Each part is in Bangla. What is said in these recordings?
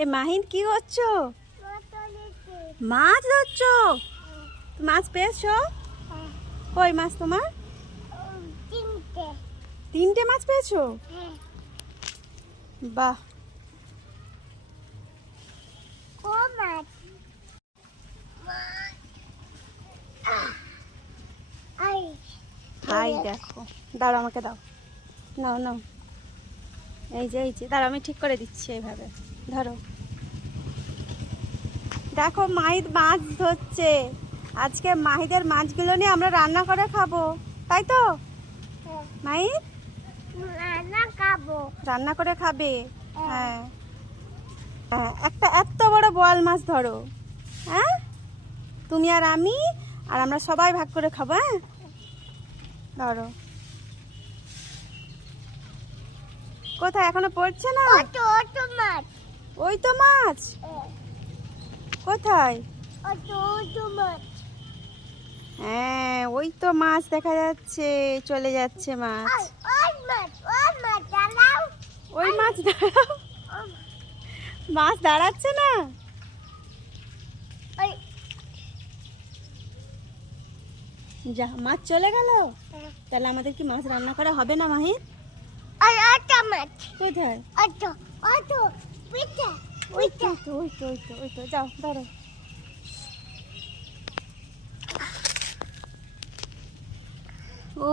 এ মাহিন কি করছো? মাছ ধরছো? মাছ পেয়েছো? কই মাছ তোমার? তিনটে মাছ পেয়েছো? বাহ। হাই দেখো, দাঁড়াও আমাকে দাও, নাও নাও, এই যে দাঁড়াও আমি ঠিক করে দিচ্ছি, এইভাবে ধরো। দেখো মাহিদ মাছ ধরছে। আজকে মাহিদের মাছগুলো নিয়ে আমরা রান্না করে খাবো, তাই তো মাহিদ? রান্না করে খাবে? হ্যাঁ হ্যাঁ, একটা এত বড় বোয়াল মাছ ধরো। হ্যাঁ, তুমি আর আমি আর আমরা সবাই ভাগ করে খাবো। হ্যাঁ ধরো। কোথায় এখনো পড়ছে না? ওই তো মাছ। কোথায়? হ্যাঁ ওই তো মাছ দেখা যাচ্ছে, চলে যাচ্ছে মাছ। ওই মাছ দাঁড়াও, মাছ দাঁড়াচ্ছে না। যা মাছ চলে গেল। তাহলে আমাদের কি মাছ রান্না করা হবে না মাহির? কোথায়? ওই তো যাও ধরো।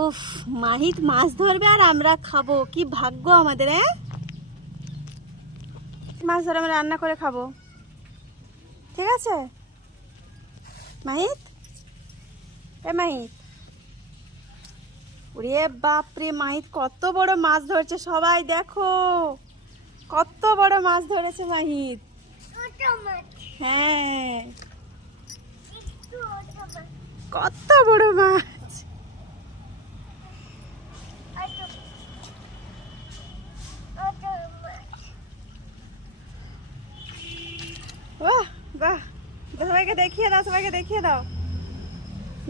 উফ, মাহিত মাছ ধরবে আর আমরা খাবো, কি ভাগ্য আমাদের। মাছ ধরে আমরা রান্না করে খাবো, ঠিক আছে মাহিত? মাহিত, ওরে বাপরে, মাহিত কত বড় মাছ ধরছে, সবাই দেখো কত বড় মাছ ধরেছে মাহিত। হ্যাঁ কত বড় মাছ। বাহ বাহ, সবাইকে দেখিয়ে দাও, সবাইকে দেখিয়ে দাও,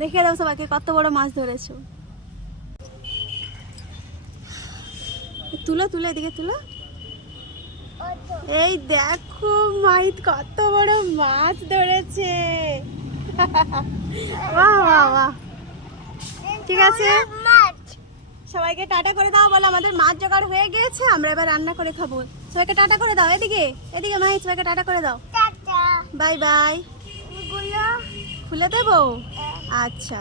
দেখিয়ে দাও সবাইকে কত বড় মাছ ধরেছো। তুলো তুলো, এদিকে তুলো। এই দেখো মাহিত কত বড় মাছ ধরেছে। বাহ বাহ বাহ, ঠিক আছে সবাইকে টাটা করে দাও, বলো আমাদের মাছ জোগাড় হয়ে গিয়েছে, আমরা এবার রান্না করে খাবো। সবাইকে টাটা করে দাও, এদিকে এদিকে মাহিত, সবাইকে টাটা করে দাও। Bye bye. খুলে দেবো? আচ্ছা।